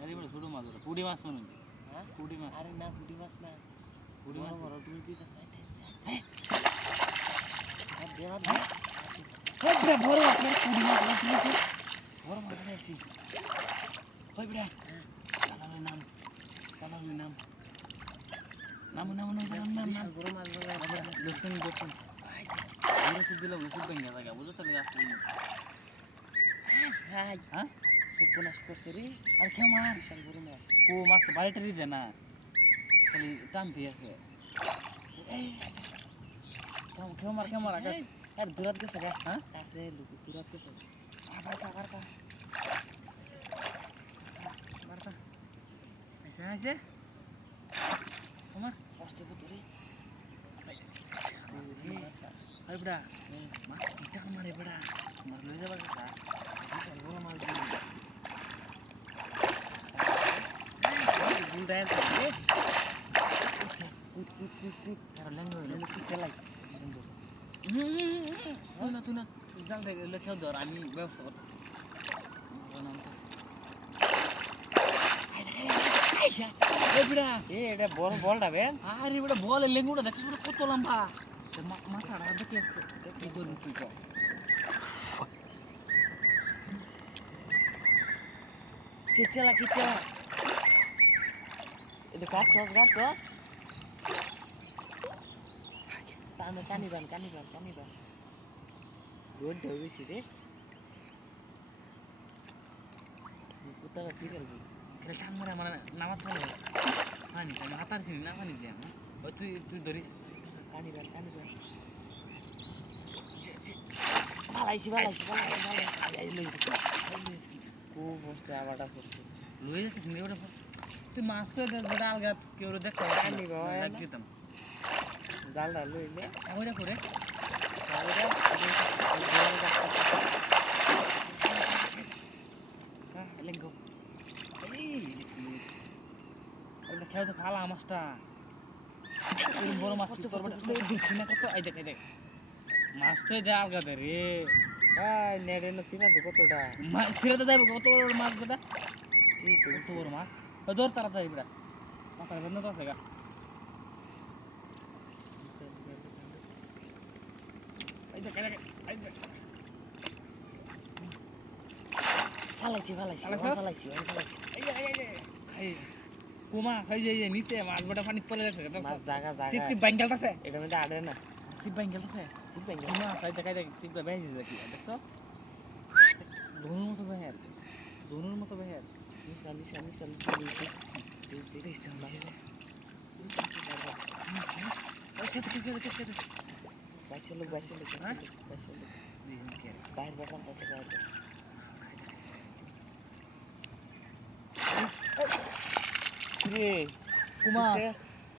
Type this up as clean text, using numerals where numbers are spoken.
আরে বড় ছোট মাছ ওটা পুঁটি মাছ মানে হ্যাঁ পুঁটি মাছ আরে না পুঁটি মাছ না পুঁটি মাছ বড় টুল দিতে চাই আর দেওয়া হে বড় আপনার পুঁটি মাছ বড় মাছ আছে কই বড় কালালের নাম নাম বড় মাছ দোস্তিন এরা তো দিলাম ওষুধ ভেঙে জায়গা বুঝো তাহলে আসলে হাই হ্যাঁ সর্বনাশ করছে রে আর কেউ মার বিশাল বড় মাছ কো মাছ তো বাড়িটারই দে না খালি টানতে আছে কেউ মার আকাশ আর দূরাত গেছে গা হ্যাঁ কাছে লোক দূরাত গেছে বারটা আছে তোমার করছে বুতরে আরে বড়া মাছ কিটা মারে বড়া মার লয়ে যাবার কথা বিশাল বড় মাছ দিল বুলডায় আর লেঙ্গো হইলো কি খেলাই তুই না জাল থেকে লেখাও ধর আমি ব্যবস্থা করতেছি এটা বড় বলটা বেন আরে বড় বল লেঙ্গুটা দেখিস বড় কত লম্বা মাথাটা দেখলে কি করবি তুই কর কিচলা এটা কাট তাহলে কানি বান রোড বেশি রে কুত্তাটা সিরিয়াল বল খেলে টান মারে আমার নামাজ পড়ে পানি আমি হাতার চিনি না পানি দিয়ে ওই তুই ধরিস কানি বান ভালাইছি খুব বসছে আবারটা করছে লয়ে যাচ্ছিস নি ওটা তুই মাছ তো বড় আলগা কেউ দেখতে পানি বাবা দিতাম জালটা লইলে ওইটা করে লেঙ্গো ওটা খেয়ে তো ফালা মাছটা বড় মাছ দিচ্ছি না কত এই দেখ মাছ তো দে আলগা দে রে নেড়ে সিনা তো কতটা ছেড়ে যাইব কত বড় মাছ বেটা এই তো কত বড় মাছ ধর তাড়াতাড়ি বেটা মাথার বেদনা তো আছে গা এই দেখ ফালাইছি এই কুমা খাই যাই নিচে মাছ বেটা পানি পড়ে যাচ্ছে মাছ জায়গা সিপটি ব্যাঙ্গেল আছে এটা মধ্যে আড়ে না সিপ ব্যাঙ্গেল আছে কুমা খাই দেখাই দেখ সিপটা বেঁচে যাচ্ছে দেখছো ধনুর মতো বেহার মিশাল বাইশে লোক হ্যাঁ? বাইরে বেটাম কত বাইরে রে কুমা